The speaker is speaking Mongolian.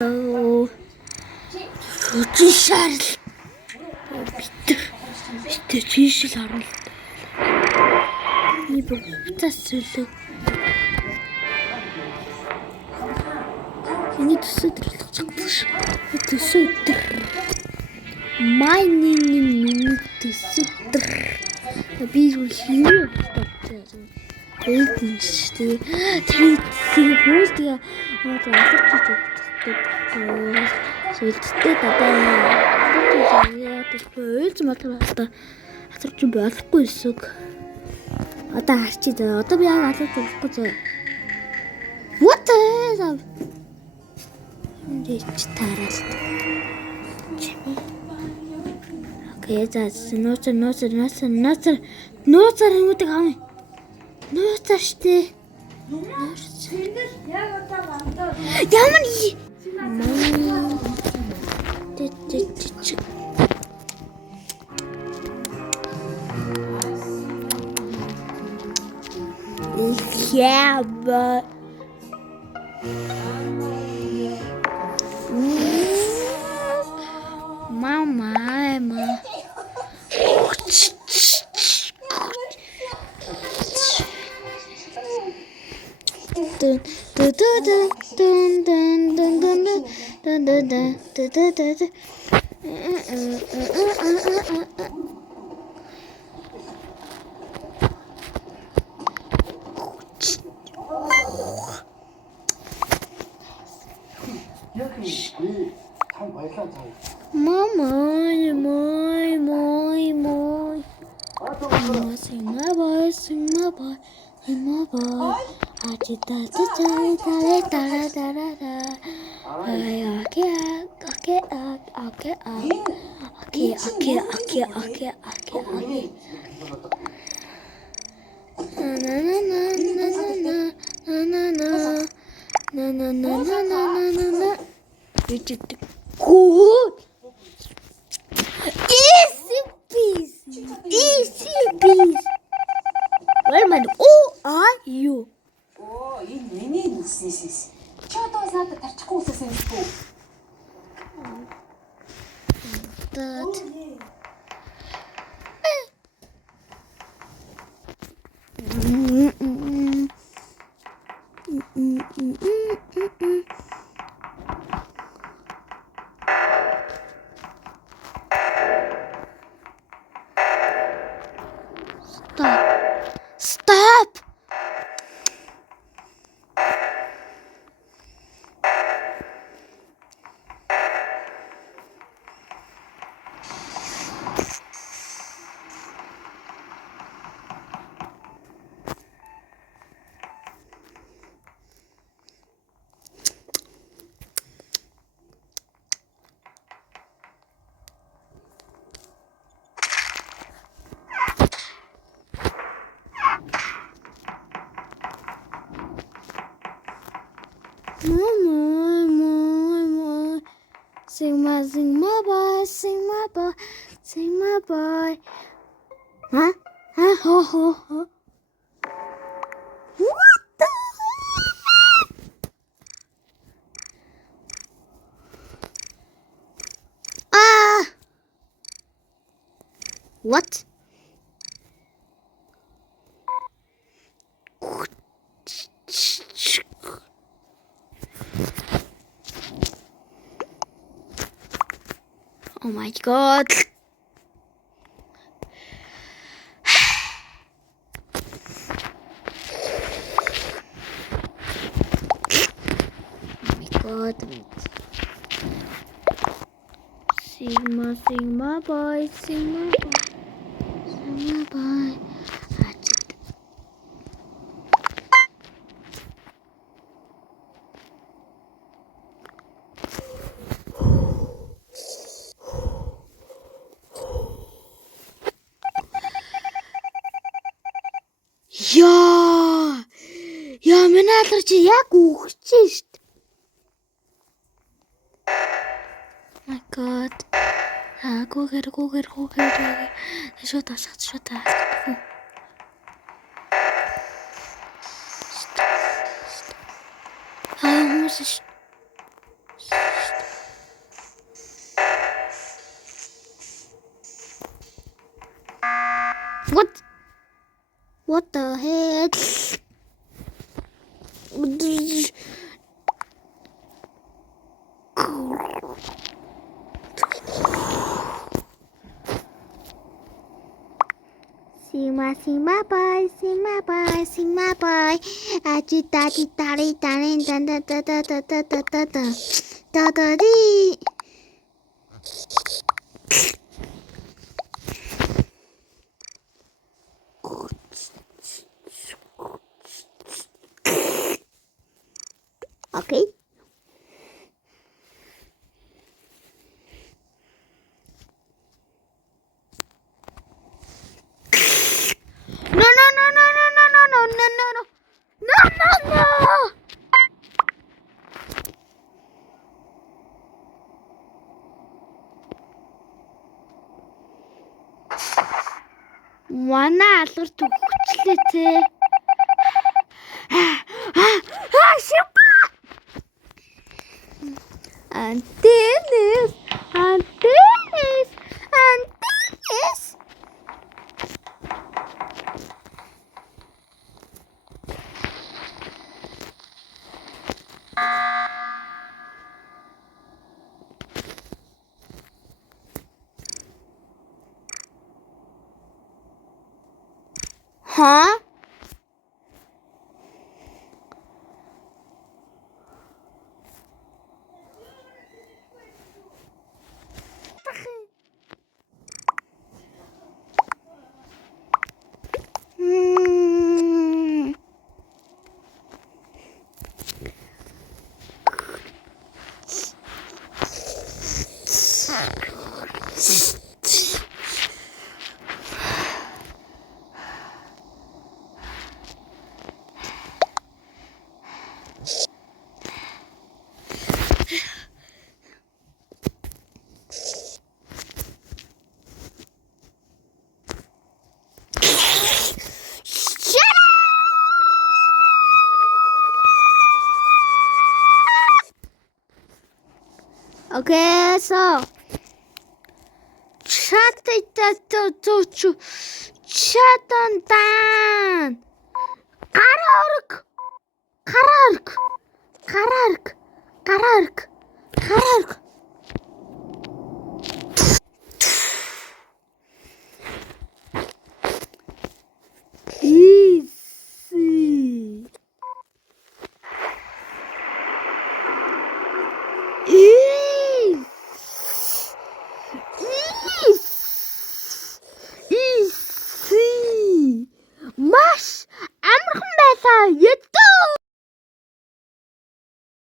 Жишэл битэр жишэл харна. И бүгдээс сүлэг. Эний төсөөдөр болгочихсон ш. Төсөөдөр. Миний төсөөдөр. Би юу хийв? Эднэштэй. Тэр хүүхдээ сүлдтэй дадаа. Ойлж матлаа. Хатарч болохгүй эсэг. Одоо харчий дээ. Одоо би яг алж болохгүй зөө. What the hell? Энд тарал. Окей, за нууцар нүдэг авъя. Нууцар штэ. Ямар Yeah, but Mama. Sing my boy. Okay. Na. Good. Easy peasy. Where man? Are you? Энэ миний нүснээс. Чи одоо надад тарчихгүй үсээс юмгүй. Дад. Stop! My. Sing my boy. Huh? Huh? What the What? Oh my god. Oh my god. Sing my boy. Яа, миний алдар чи яг үхчихсэн шүү дээ. My god. Гүүгээр. Шууд алхаж. Хүмүүс What the hell? Sima boy. Achita tari tari da da da da da da da da da da da dee. Okay. No. Манай алуурт өгчлээ те. Шипа. Antennas. Huh? Okay, so shut on down. Karark. Easy.